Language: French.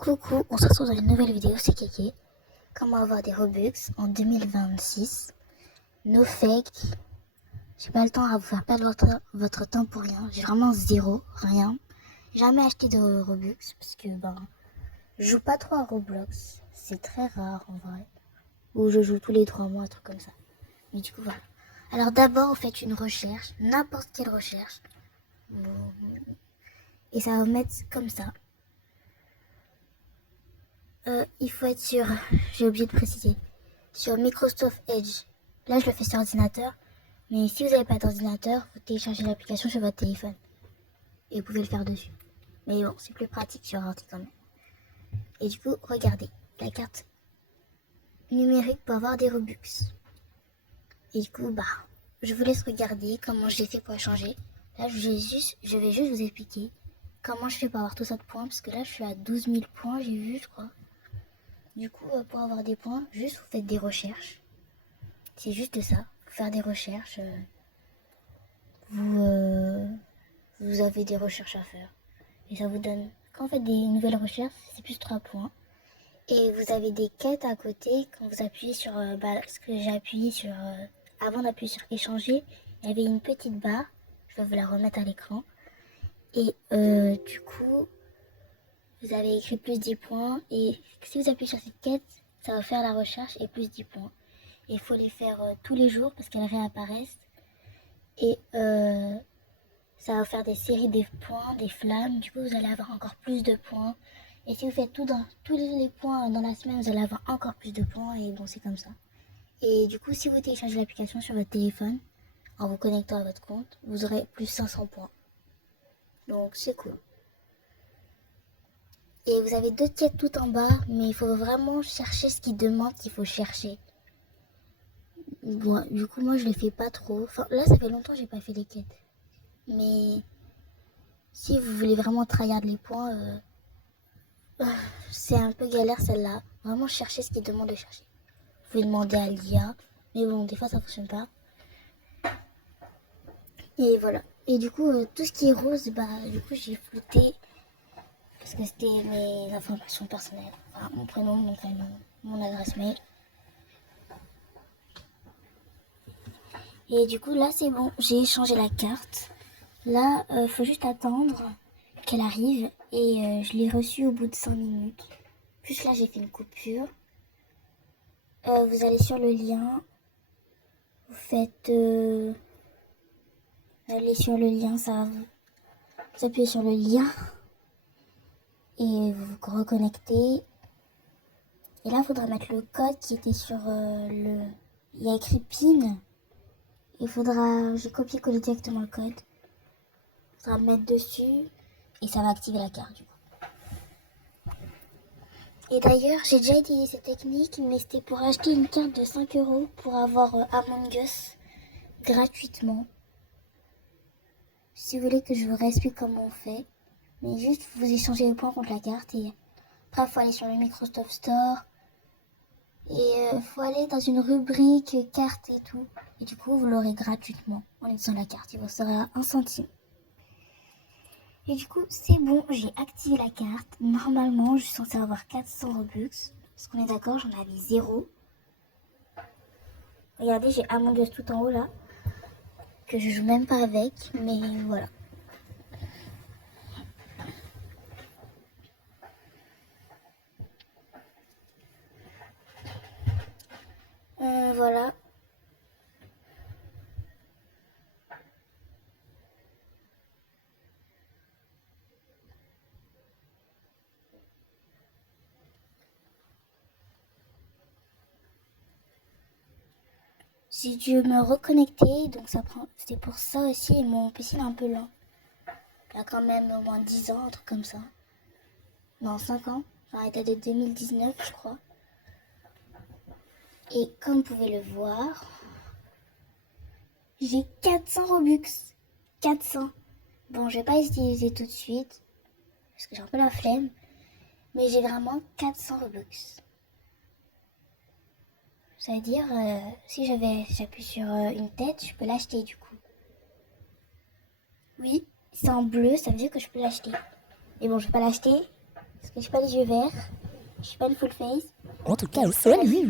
Coucou, on se retrouve dans une nouvelle vidéo, c'est Kéké. Comment avoir des Robux en 2026. No fake. J'ai pas le temps à vous faire perdre votre temps pour rien. J'ai vraiment zéro, rien. Jamais acheté de Robux parce que je joue pas trop à Roblox. C'est très rare en vrai. Ou je joue tous les 3 mois, un truc comme ça. Mais du coup voilà. Alors d'abord, vous faites une recherche, n'importe quelle recherche. Et ça va vous mettre comme ça. Il faut être sur, j'ai oublié de préciser, sur Microsoft Edge. Là, je le fais sur ordinateur, mais si vous n'avez pas d'ordinateur, vous téléchargez l'application sur votre téléphone et vous pouvez le faire dessus. Mais bon, c'est plus pratique sur ordi quand même. Et du coup, regardez, la carte numérique pour avoir des Robux. Et du coup, je vous laisse regarder comment j'ai fait pour changer. Là, je vais juste vous expliquer comment je fais pour avoir tout ça de points, parce que là, je suis à 12 000 points, j'ai vu, je crois. Du coup, pour avoir des points, juste vous faites des recherches. C'est juste ça. Faut faire des recherches. Vous avez des recherches à faire. Et ça vous donne... Quand vous faites des nouvelles recherches, c'est plus 3 points. Et vous avez des quêtes à côté. Quand vous appuyez sur... ce que j'ai appuyé sur... avant d'appuyer sur échanger, il y avait une petite barre. Je vais vous la remettre à l'écran. Et du coup, vous avez écrit plus 10 points. Et si vous appuyez sur cette quête, ça va faire la recherche et plus 10 points. Il faut les faire tous les jours parce qu'elles réapparaissent. Et ça va faire des séries de points, des flammes. Du coup, vous allez avoir encore plus de points. Et si vous faites tous les points dans la semaine, vous allez avoir encore plus de points. Et bon, c'est comme ça. Et du coup, si vous téléchargez l'application sur votre téléphone, en vous connectant à votre compte, vous aurez plus 500 points. Donc, c'est cool. Et vous avez 2 quêtes tout en bas, mais il faut vraiment chercher ce qui demande qu'il faut chercher. Bon, du coup, moi, je les fais pas trop. Enfin, là, ça fait longtemps que j'ai pas fait les quêtes. Mais si vous voulez vraiment tryhard les points, c'est un peu galère celle-là. Vraiment chercher ce qu'il demande de chercher. Vous pouvez demander à l'IA, mais bon, des fois ça fonctionne pas. Et voilà. Et du coup, tout ce qui est rose, du coup, j'ai flouté parce que c'était mes informations personnelles. Enfin, mon prénom, mon prénom, mon adresse mail. Et du coup, là, c'est bon. J'ai changé la carte. Là, faut juste attendre qu'elle arrive. Et je l'ai reçue au bout de 5 minutes. Plus là, j'ai fait une coupure. Vous allez sur le lien. Vous faites... allez sur le lien, ça va vous appuyez sur le lien. Et vous vous reconnectez. Et là, il faudra mettre le code qui était sur le... Il y a écrit PIN. Il faudra... J'ai copié-collé directement le code. Il faudra mettre dessus. Et ça va activer la carte, du coup. Et d'ailleurs, j'ai déjà utilisé cette technique, mais c'était pour acheter une carte de 5 € pour avoir Among Us gratuitement. Si vous voulez que je vous réexplique comment on fait, mais juste vous échangez les points contre la carte et après il faut aller sur le Microsoft Store et faut aller dans une rubrique carte et tout. Et du coup, vous l'aurez gratuitement en utilisant la carte. Il vous sera 1 centime. Et du coup, c'est bon, j'ai activé la carte. Normalement, je suis censée avoir 400 Robux. Parce qu'on est d'accord, j'en avais 0. Regardez, j'ai Among Us tout en haut là. Que je joue même pas avec. Mais voilà. Voilà. J'ai dû me reconnecter. Donc ça prend. C'est pour ça aussi. Et mon PC est un peu lent. Il y a quand même au moins 10 ans, un truc comme ça. Non, 5 ans. Enfin, il date de 2019, je crois. Et comme vous pouvez le voir, j'ai 400 Robux. 400. Bon, je vais pas les utiliser tout de suite. Parce que j'ai un peu la flemme. Mais j'ai vraiment 400 Robux. Ça veut dire, si j'appuie sur une tête, je peux l'acheter du coup. Oui, c'est en bleu, ça veut dire que je peux l'acheter. Mais bon, je vais pas l'acheter. Parce que j'ai pas les yeux verts. Je suis pas une full face. En tout cas, salut.